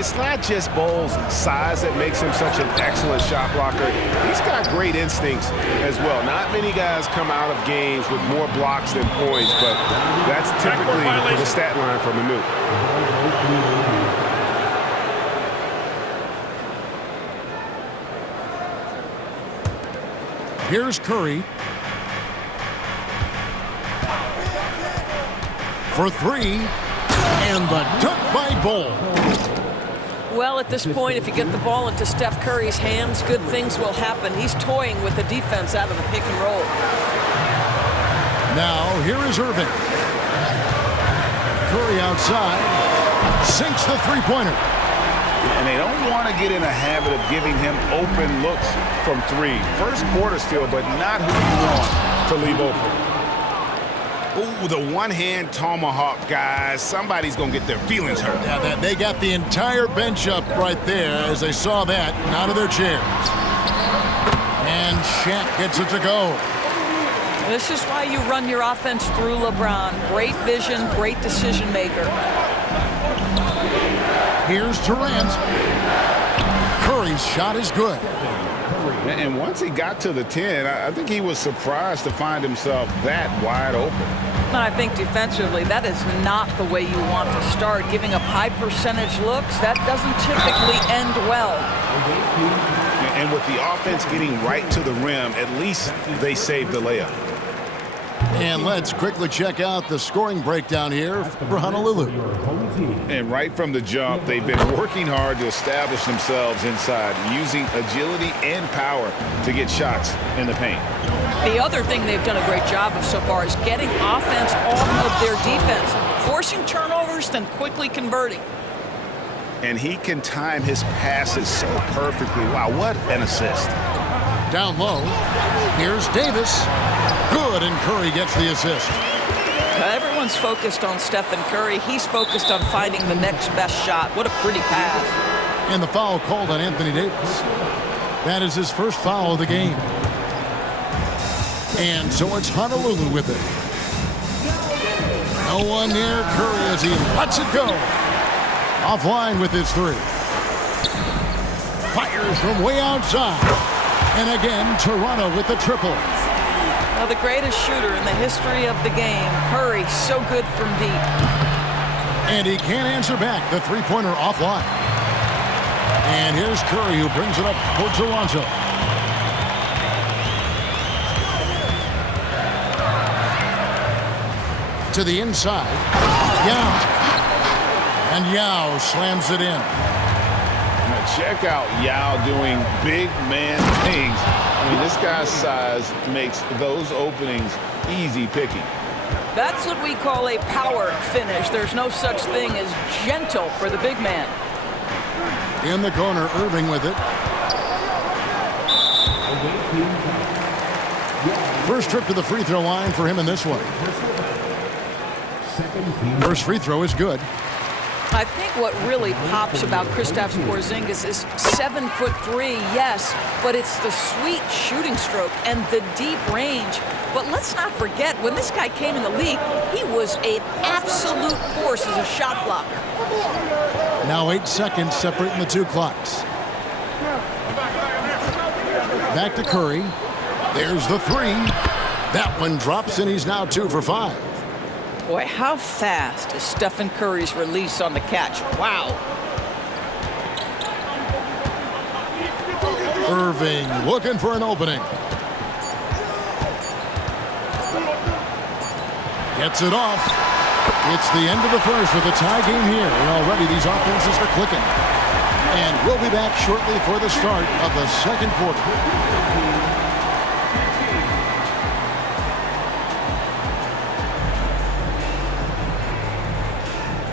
it's not just Bole's size that makes him such an excellent shot blocker. He's got great instincts as well. Not many guys come out of games with more blocks than points, but that's typically the stat line for Manute. Here's Curry. For three. And the dunk by Bole. Well, at this point, if you get the ball into Steph Curry's hands, good things will happen. He's toying with the defense out of the pick and roll. Now, here is Irving. Curry outside. Sinks the three-pointer. And they don't want to get in a habit of giving him open looks from three. First quarter still, but not who you want to leave open. Ooh, the one-hand tomahawk, guys. Somebody's going to get their feelings hurt. Yeah, they got the entire bench up right there as they saw that and out of their chairs. And Shaq gets it to go. This is why you run your offense through LeBron. Great vision, great decision maker. Here's Durant. Curry's shot is good. And once he got to the 10, I think he was surprised to find himself that wide open. And I think defensively, that is not the way you want to start. Giving up high percentage looks, that doesn't typically end well. And with the offense getting right to the rim, at least they saved the layup. And let's quickly check out the scoring breakdown here for Honolulu. And right from the jump, they've been working hard to establish themselves inside, using agility and power to get shots in the paint. The other thing they've done a great job of so far is getting offense off of their defense, forcing turnovers, then quickly converting. And he can time his passes so perfectly. Wow, what an assist. Down low, here's Davis. Good, and Curry gets the assist. Everyone's focused on Stephen Curry. He's focused on finding the next best shot. What a pretty pass. And the foul called on Anthony Davis. That is his first foul of the game. And so it's Honolulu with it. No one near Curry as he lets it go. Offline with his three. Fires from way outside. And again, Toronto with the triple. Well, the greatest shooter in the history of the game. Curry, so good from deep. And he can't answer back. The three-pointer offline. And here's Curry who brings it up for Toronto. To the inside. Yao. And Yao slams it in. Now check out Yao doing big man things. I mean, this guy's size makes those openings easy picking. That's what we call a power finish. There's no such thing as gentle for the big man. In the corner, Irving with it. First trip to the free throw line for him in this one. First free throw is good. I think what really pops about Kristaps Porzingis is 7'3", yes, but it's the sweet shooting stroke and the deep range. But let's not forget, when this guy came in the league, he was an absolute force as a shot blocker. Now 8 seconds separating the two clocks. Back to Curry. There's the three. That one drops, and he's now 2 for 5. Boy, how fast is Stephen Curry's release on the catch? Wow. Irving looking for an opening. Gets it off. It's the end of the first with a tie game here. And already these offenses are clicking. And we'll be back shortly for the start of the second quarter.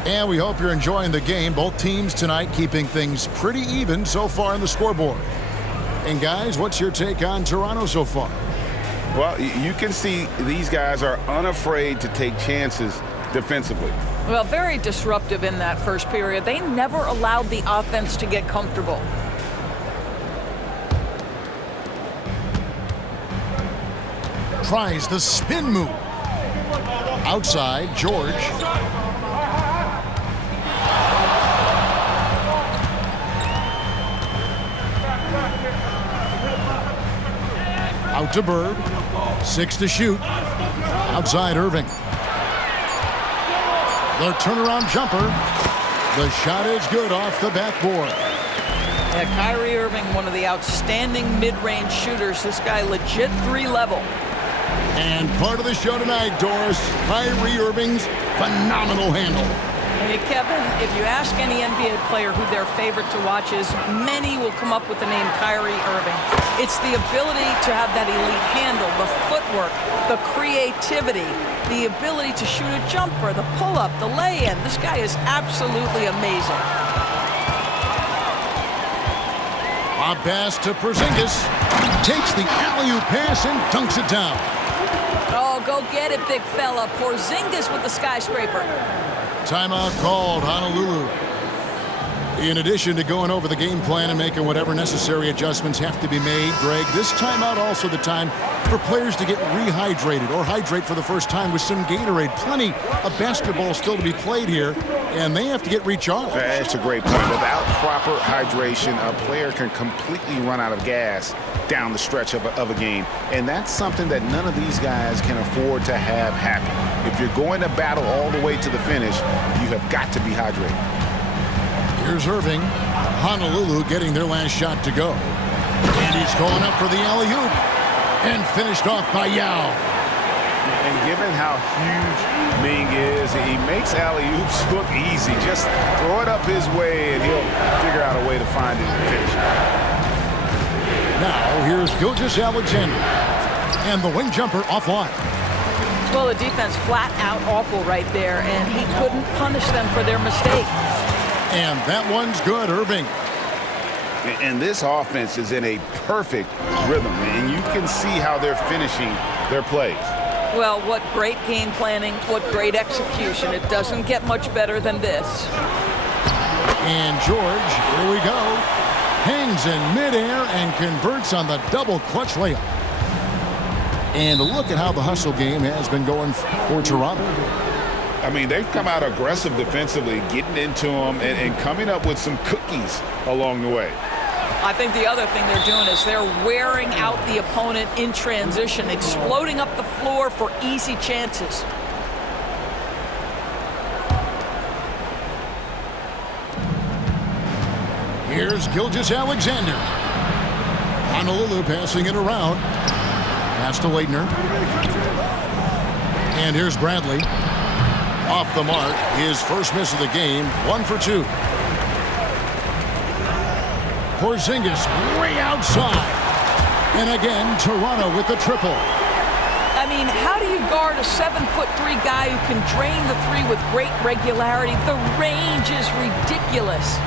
And we hope you're enjoying the game. Both teams tonight keeping things pretty even so far in the scoreboard. And guys, what's your take on Toronto so far? Well, you can see these guys are unafraid to take chances defensively. Well, very disruptive in that first period. They never allowed the offense to get comfortable. Tries the spin move. Outside, George. Out to Bird. 6 to shoot. Outside Irving. The turnaround jumper. The shot is good off the backboard. Yeah, Kyrie Irving, one of the outstanding mid-range shooters. This guy legit 3-level. And part of the show tonight, Doris, Kyrie Irving's phenomenal handle. Hey, Kevin, if you ask any NBA player who their favorite to watch is, many will come up with the name Kyrie Irving. It's the ability to have that elite handle, the footwork, the creativity, the ability to shoot a jumper, the pull-up, the lay-in. This guy is absolutely amazing. A pass to Porzingis. Takes the alley-oop pass and dunks it down. Oh, go get it, big fella. Porzingis with the skyscraper. Timeout called, Honolulu. In addition to going over the game plan and making whatever necessary adjustments have to be made, Greg, this timeout also the time for players to get rehydrated or hydrate for the first time with some Gatorade. Plenty of basketball still to be played here, and they have to get recharged. That's a great point. Without proper hydration, a player can completely run out of gas down the stretch of a game. And that's something that none of these guys can afford to have happen. If you're going to battle all the way to the finish, you have got to be hydrated. Here's Irving. Honolulu getting their last shot to go. And he's going up for the alley-oop. And finished off by Yao. And given how huge Ming is, he makes alley-oops look easy. Just throw it up his way, and he'll figure out a way to find it and finish. Now, here's Gilgeous-Alexander. And the wing jumper offline. Well, the defense flat out awful right there, and he couldn't punish them for their mistake. And that one's good, Irving. And this offense is in a perfect rhythm, and you can see how they're finishing their plays. Well, what great game planning, what great execution. It doesn't get much better than this. And George, here we go, hangs in midair and converts on the double clutch layup. And look at how the hustle game has been going for Toronto. I mean, they've come out aggressive defensively, getting into them and coming up with some cookies along the way. I think the other thing they're doing is they're wearing out the opponent in transition, exploding up the floor for easy chances. Here's Gilgeous-Alexander. Honolulu passing it around. Pass to Leitner. And here's Bradley. Off the mark, his first miss of the game, 1 for 2. Porzingis way outside. And again, Toronto with the triple. I mean, how do you guard a 7'3" guy who can drain the three with great regularity? The range is ridiculous.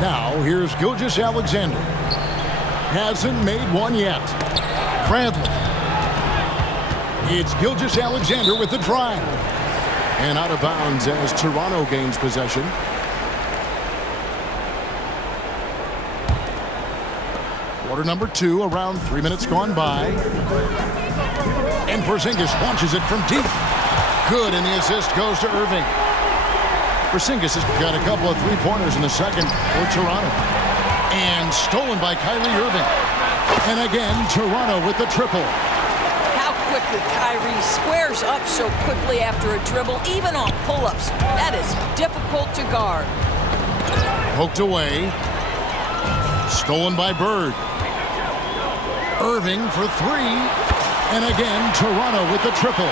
Now, here's Gilgeous-Alexander. Hasn't made one yet. Bradley. It's Gilgeous-Alexander with the drive. And out of bounds as Toronto gains possession. Quarter number 2, around 3 minutes gone by. And Porzingis launches it from deep. Good, and the assist goes to Irving. Porzingis has got a couple of three-pointers in the second for Toronto. And stolen by Kyrie Irving. And again, Toronto with the triple. Quickly, Kyrie squares up so quickly after a dribble, even on pull-ups. That is difficult to guard. Poked away. Stolen by Bird. Irving for 3. And again, Toronto with the triple.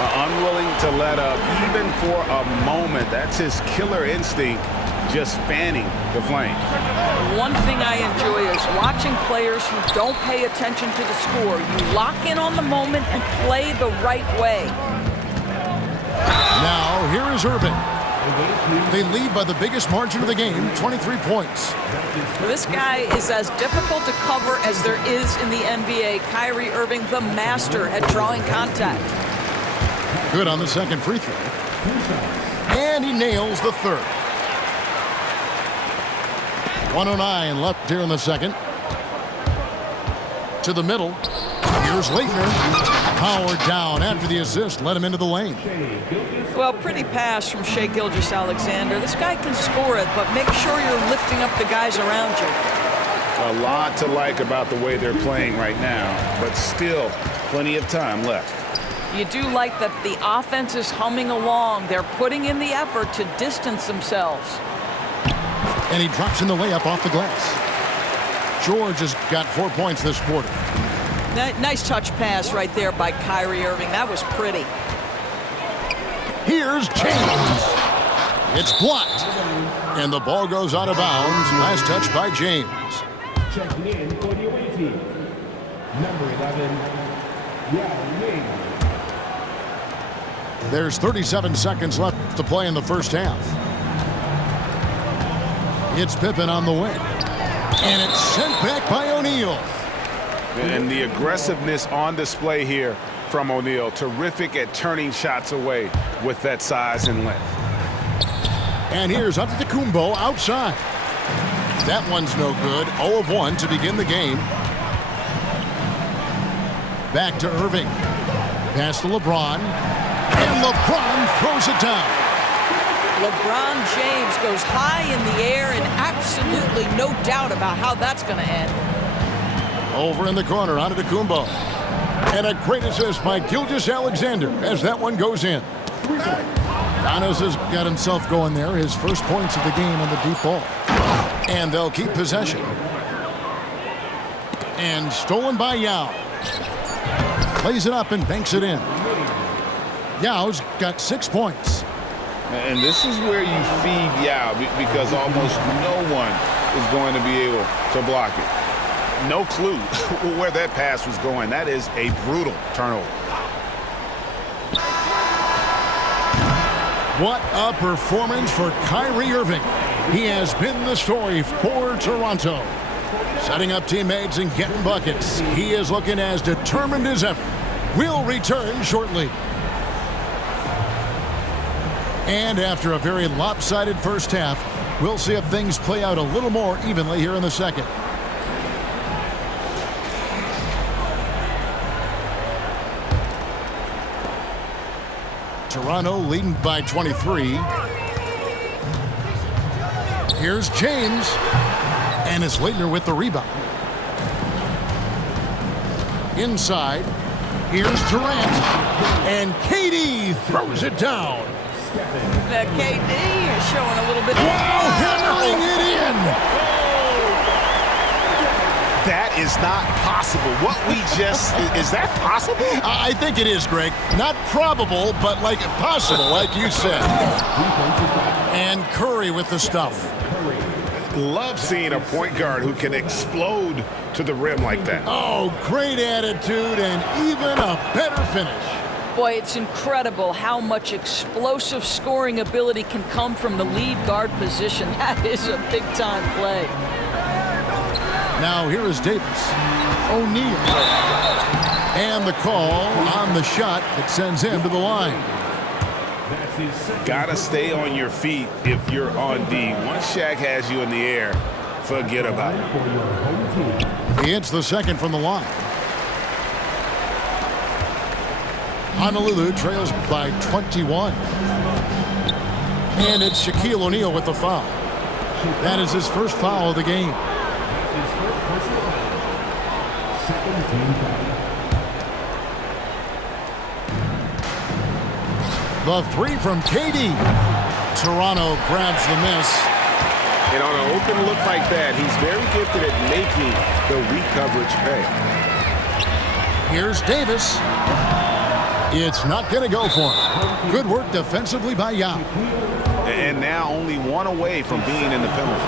Unwilling to let up, even for a moment. That's his killer instinct, just fanning the flame. One thing I enjoy is watching players who don't pay attention to the score. You lock in on the moment and play the right way. Now, here is Irving. They lead by the biggest margin of the game, 23 points. This guy is as difficult to cover as there is in the NBA. Kyrie Irving, the master at drawing contact. Good on the second free throw. And he nails the third. 1:09 left here in the second. To the middle. Here's Leitner. Powered down after the assist. Let him into the lane. Well, pretty pass from Shai Gilgeous-Alexander. This guy can score it, but make sure you're lifting up the guys around you. A lot to like about the way they're playing right now, but still plenty of time left. You do like that the offense is humming along. They're putting in the effort to distance themselves. And he drops in the layup off the glass. George has got 4 points this quarter. Nice touch pass right there by Kyrie Irving. That was pretty. Here's James. It's blocked. And the ball goes out of bounds. Last touch by James. Checking in for the away team, number 11, Yao Ming. There's 37 seconds left to play in the first half. It's Pippen on the wing. And it's sent back by O'Neal. And the aggressiveness on display here from O'Neal. Terrific at turning shots away with that size and length. And here's Antetokounmpo outside. That one's no good. 0 of 1 to begin the game. Back to Irving. Pass to LeBron. And LeBron throws it down. LeBron James goes high in the air, and absolutely no doubt about how that's going to end. Over in the corner, Antetokounmpo. And a great assist by Gilgeous-Alexander as that one goes in. Giannis has got himself going there. His first points of the game on the deep ball. And they'll keep possession. And stolen by Yao. Plays it up and banks it in. Yao's got 6 points. And this is where you feed Yao because almost no one is going to be able to block it. No clue where that pass was going. That is a brutal turnover. What a performance for Kyrie Irving. He has been the story for Toronto. Setting up teammates and getting buckets. He is looking as determined as ever. We'll return shortly. And after a very lopsided first half, we'll see if things play out a little more evenly here in the second. Toronto leading by 23. Here's James. And it's Leitner with the rebound. Inside. Here's Durant. And KD throws it down. KD is showing a little bit. Wow, hammering it in. That is not possible. What we just, is that possible? I think it is, Greg. Not probable, but like possible, like you said. And Curry with the stuff. Love seeing a point guard who can explode to the rim like that. Oh, great attitude and even a better finish. Boy, it's incredible how much explosive scoring ability can come from the lead guard position. That is a big-time play. Now here is Davis. O'Neal. And the call on the shot that sends him to the line. Gotta stay on your feet if you're on D. Once Shaq has you in the air, forget about it. He hits the second from the line. Honolulu trails by 21. And it's Shaquille O'Neal with the foul. That is his first foul of the game. The three from KD. Toronto grabs the miss. And on an open look like that, he's very gifted at making the weak coverage pay. Here's Davis. It's not going to go for him. Good work defensively by Yao. And now only one away from being in the penalty.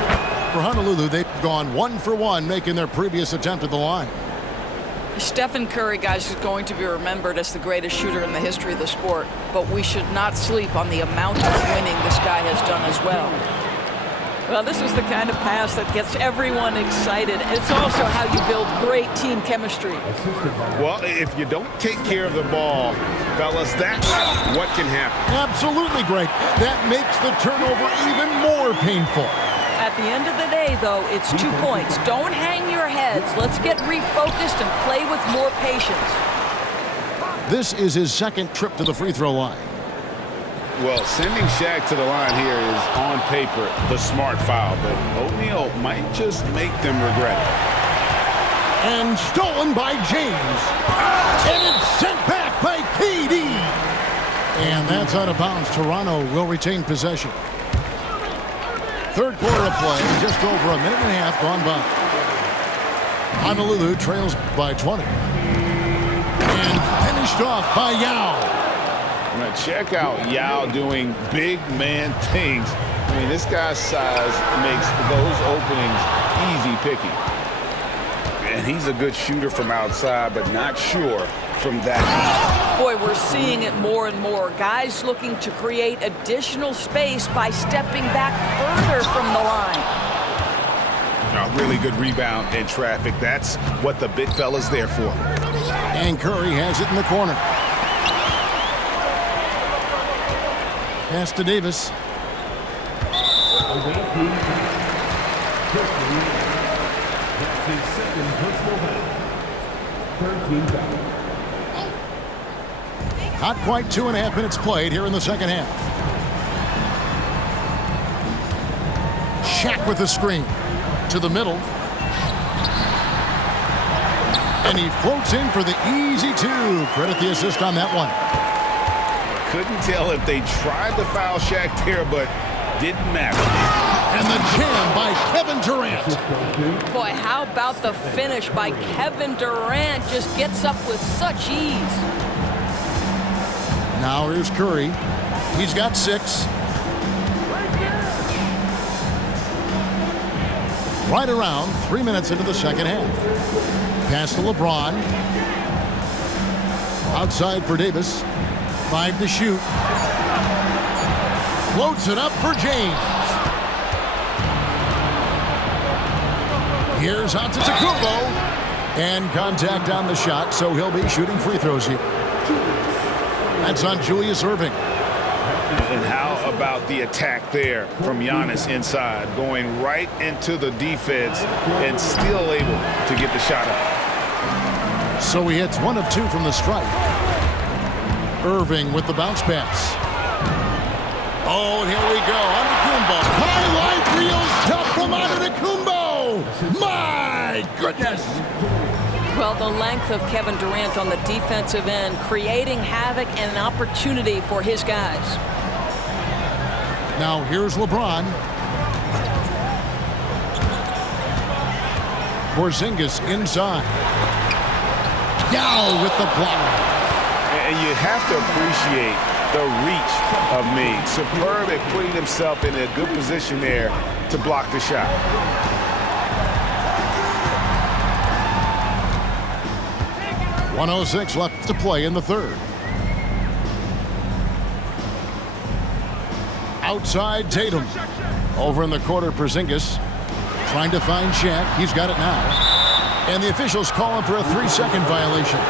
For Honolulu, they've gone 1 for 1, making their previous attempt at the line. Stephen Curry, guys, is going to be remembered as the greatest shooter in the history of the sport, but we should not sleep on the amount of winning this guy has done as well. Well, this is the kind of pass that gets everyone excited. It's also how you build great team chemistry. Well, if you don't take care of the ball, fellas, that's what can happen. Absolutely, Greg. That makes the turnover even more painful. At the end of the day, though, it's 2 points. Don't hang your heads. Let's get refocused and play with more patience. This is his second trip to the free throw line. Well, sending Shaq to the line here is, on paper, the smart foul, but O'Neal might just make them regret it. And stolen by James. And it's sent back by KD. And that's out of bounds. Toronto will retain possession. Third quarter of play, just over a minute and a half gone by. Honolulu trails by 20. And finished off by Yao. Now check out Yao doing big man things. I mean, this guy's size makes those openings easy picking. And he's a good shooter from outside, but not sure from that. Boy, we're seeing it more and more. Guys looking to create additional space by stepping back further from the line. A really good rebound in traffic. That's what the big fella's there for. And Curry has it in the corner. Pass to Davis. Away team. History. That's his second personal foul. Third team foul. Not quite 2.5 minutes played here in the second half. Shaq with the screen. To the middle. And he floats in for the easy two. Credit the assist on that one. Couldn't tell if they tried to foul Shaq there, but didn't matter. And the jam by Kevin Durant. Boy, how about the finish by Kevin Durant? Just gets up with such ease. Now here's Curry. He's got 6. Right around 3 minutes into the second half. Pass to LeBron. Outside for Davis. 5 to shoot. Floats it up for James. Here's Antetokounmpo. And contact on the shot, so he'll be shooting free throws here. That's on Julius Erving. And how about the attack there from Giannis inside, going right into the defense and still able to get the shot up. So he hits 1 of 2 from the stripe. Erving with the bounce pass. Oh, and here we go. Antetokounmpo. Highlight reel stuff from Antetokounmpo. My goodness. Well, the length of Kevin Durant on the defensive end, creating havoc and an opportunity for his guys. Now here's LeBron. Porzingis inside. Yao with the block. And you have to appreciate the reach of Meade. Superb at putting himself in a good position there to block the shot. .106 left to play in the third. Outside Tatum. Over in the corner, Porzingis trying to find Shaq. He's got it now. And the officials call him for a 3-second violation.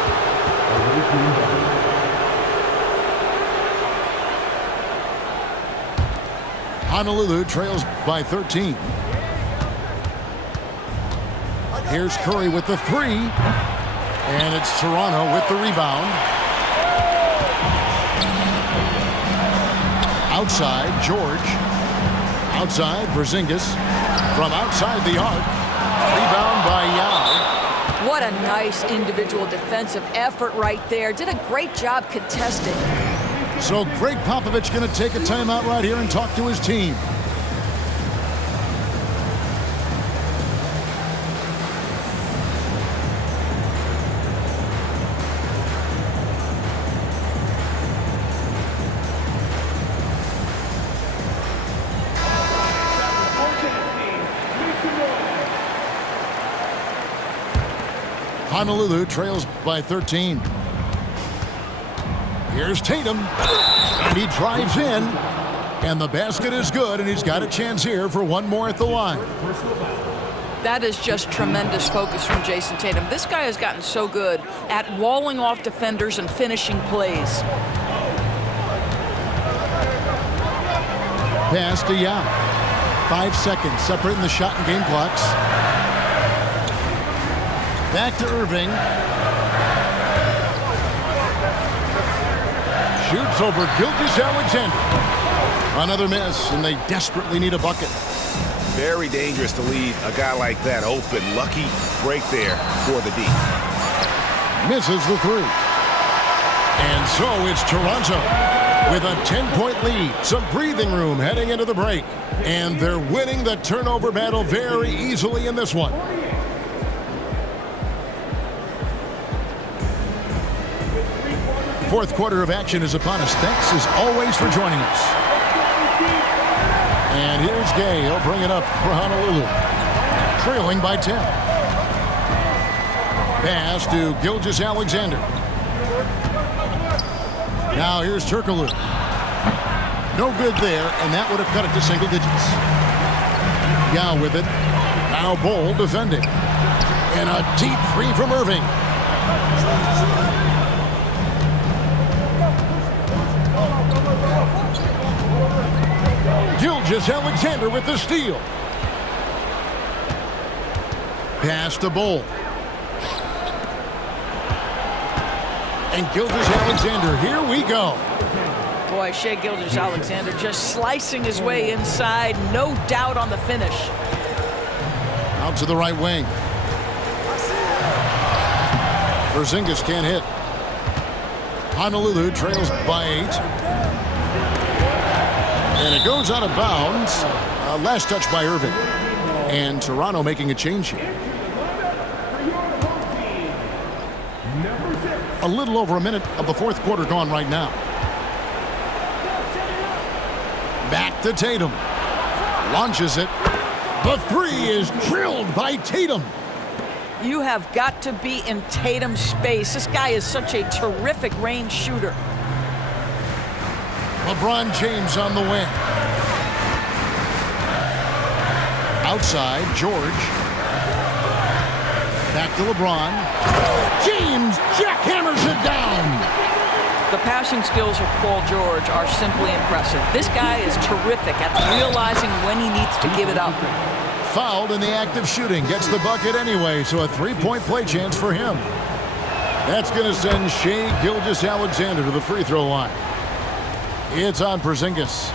Honolulu trails by 13. Here's Curry with the 3. And it's Toronto with the rebound. Outside, George. Outside, Porzingis. From outside the arc. Rebound by Yao. What a nice individual defensive effort right there. Did a great job contesting. So Greg Popovich going to take a timeout right here and talk to his team. Honolulu trails by 13. Here's Tatum, and he drives in, and the basket is good, and he's got a chance here for one more at the line. That is just tremendous focus from Jason Tatum. This guy has gotten so good at walling off defenders and finishing plays. Pass to Yao. 5 seconds separating the shot and game clocks. Back to Erving. shoots over Gilgeous-Alexander. Another miss, and they desperately need a bucket. Very dangerous to leave a guy like that open. Lucky break there for the D. Misses the three. And so it's Toronto with a 10-point lead. Some breathing room heading into the break. And they're winning the turnover battle very easily in this one. Fourth quarter of action is upon us. Thanks as always for joining us. And here's Gay. He'll bring it up for Honolulu. Trailing by 10. Pass to Gilgeous-Alexander. Now here's Turkoglu. No good there, and that would have cut it to single digits. Yao with it. Now Bol defending. And a deep three from Irving. Gilgeous-Alexander with the steal. Pass to Bol. And Gilgeous-Alexander, here we go. Boy, Shai Gilgeous-Alexander just slicing his way inside. No doubt on the finish. Out to the right wing. Porzingis can't hit. Honolulu trails by 8. And it goes out of bounds. Last touch by Irving. And Toronto making a change here. A little over a minute of the fourth quarter gone right now. Back to Tatum. Launches it. The three is drilled by Tatum. You have got to be in Tatum's space. This guy is such a terrific range shooter. LeBron James on the wing. Outside, George. Back to LeBron. James jackhammers it down. The passing skills of Paul George are simply impressive. This guy is terrific at realizing when he needs to give it up. Fouled in the act of shooting. Gets the bucket anyway, so a three-point play chance for him. That's going to send Shai Gilgeous-Alexander to the free throw line. It's on Porzingis.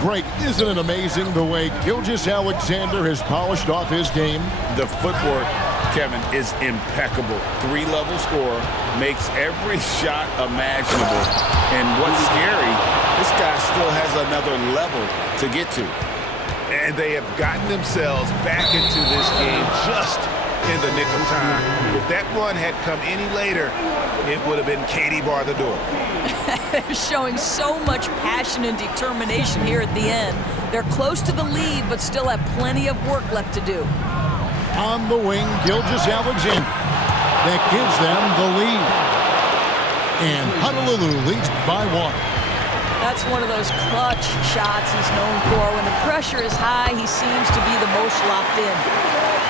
Greg, isn't it amazing the way Gilgeous-Alexander has polished off his game? The footwork, Kevin, is impeccable. Three-level scorer, makes every shot imaginable. And what's scary, this guy still has another level to get to. And they have gotten themselves back into this game just in the nick of time. If that run had come any later, it would have been Katie bar the door. They're showing so much passion and determination here at the end. They're close to the lead, but still have plenty of work left to do. On the wing, Gilgeous-Alexander. That gives them the lead. And Honolulu leads by 1. That's one of those clutch shots he's known for. When the pressure is high, he seems to be the most locked in.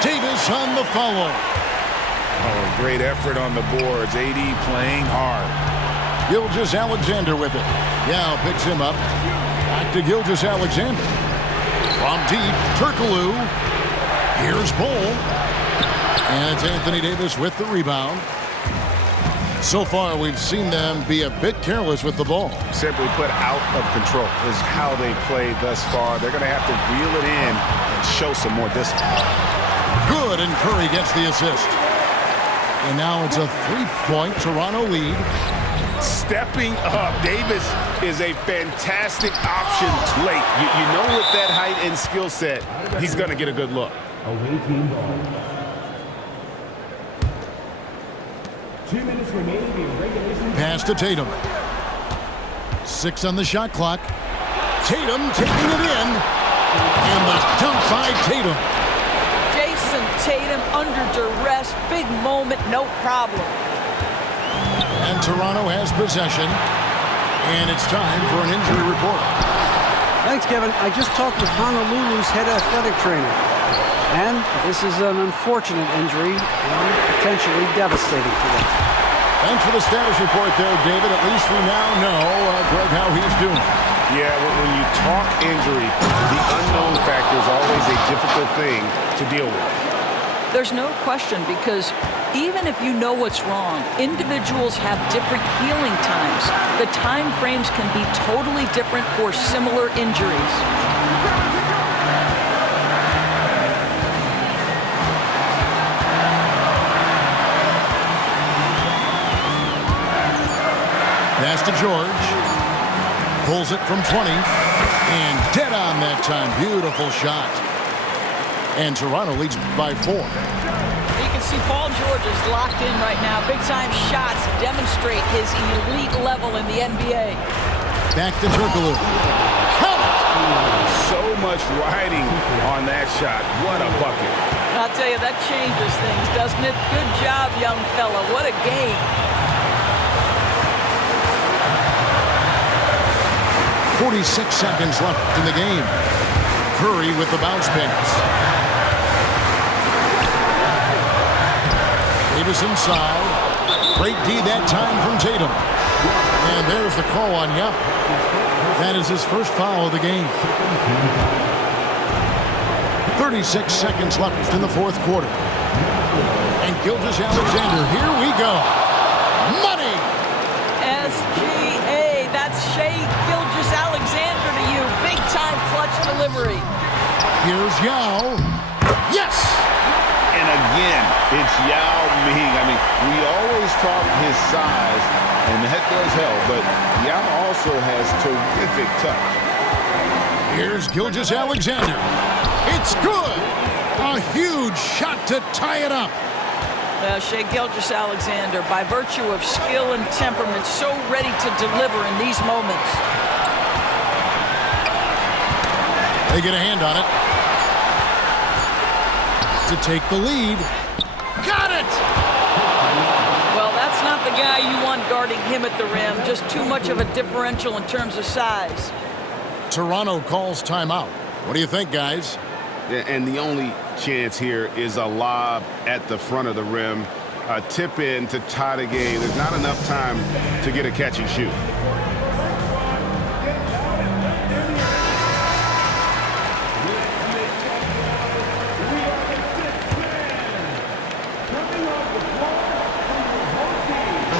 Davis on the follow. Oh, great effort on the boards. AD playing hard. Gilgeous-Alexander with it. Yao picks him up. Back to Gilgeous-Alexander. From deep, Turkoglu. Here's Bol. And it's Anthony Davis with the rebound. So far, we've seen them be a bit careless with the ball. Simply put, out of control is how they played thus far. They're going to have to reel it in and show some more discipline. Good, and Curry gets the assist. And now it's a 3-point Toronto lead. Stepping up, Davis is a fantastic option late. You know, with that height and skill set, he's going to get a good look. Away team ball. 2 minutes remaining in regulation. Pass to Tatum. 6 on the shot clock. Tatum taking it in. And the dunk by Tatum. Jason Tatum under duress. Big moment, no problem. And Toronto has possession. And it's time for an injury report. Thanks, Kevin. I just talked with Honolulu's head athletic trainer. And this is an unfortunate injury and potentially devastating for them. Thanks for the status report there, David. At least we now know, Greg, how he's doing. Yeah, when you talk injury, the unknown factor is always a difficult thing to deal with. There's no question, because even if you know what's wrong, individuals have different healing times. The time frames can be totally different for similar injuries. Pass to George. Pulls it from 20. And dead on that time. Beautiful shot. And Toronto leads by 4. You can see Paul George is locked in right now. Big-time shots demonstrate his elite level in the NBA. Back to Turkoglu. Count it! So much riding on that shot. What a bucket. I'll tell you, that changes things, doesn't it? Good job, young fella. What a game. 46 seconds left in the game. Curry with the bounce pass. Davis inside. Great D that time from Tatum. And there's the call on Yao. That is his first foul of the game. 36 seconds left in the fourth quarter. And Gilgeous-Alexander, here we go. Money! SGA, that's Shai Gilgeous-Alexander to you. Big-time clutch delivery. Here's Yao. Yes! And again, it's Yao Ming. I mean, we always talk his size, and that does help, but Yao also has terrific touch. Here's Gilgeous-Alexander. It's good! A huge shot to tie it up. Shai Gilgeous-Alexander, by virtue of skill and temperament, so ready to deliver in these moments. They get a hand on it. To take the lead. Got it! Well, that's not the guy you want guarding him at the rim. Just too much of a differential in terms of size. Toronto calls timeout. What do you think, guys? And the only chance here is a lob at the front of the rim. A tip in to tie the game. There's not enough time to get a catch and shoot.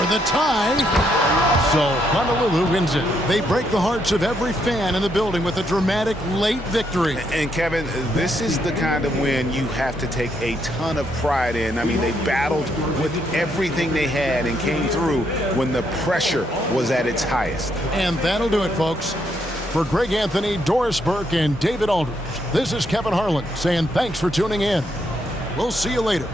The tie. So Honolulu wins it. They break the hearts of every fan in the building with a dramatic late victory. And Kevin, this is the kind of win you have to take a ton of pride in. I mean, they battled with everything they had and came through when the pressure was at its highest. And that'll do it, folks. For Greg Anthony, Doris Burke, and David Aldridge, this is Kevin Harlan saying thanks for tuning in. We'll see you later.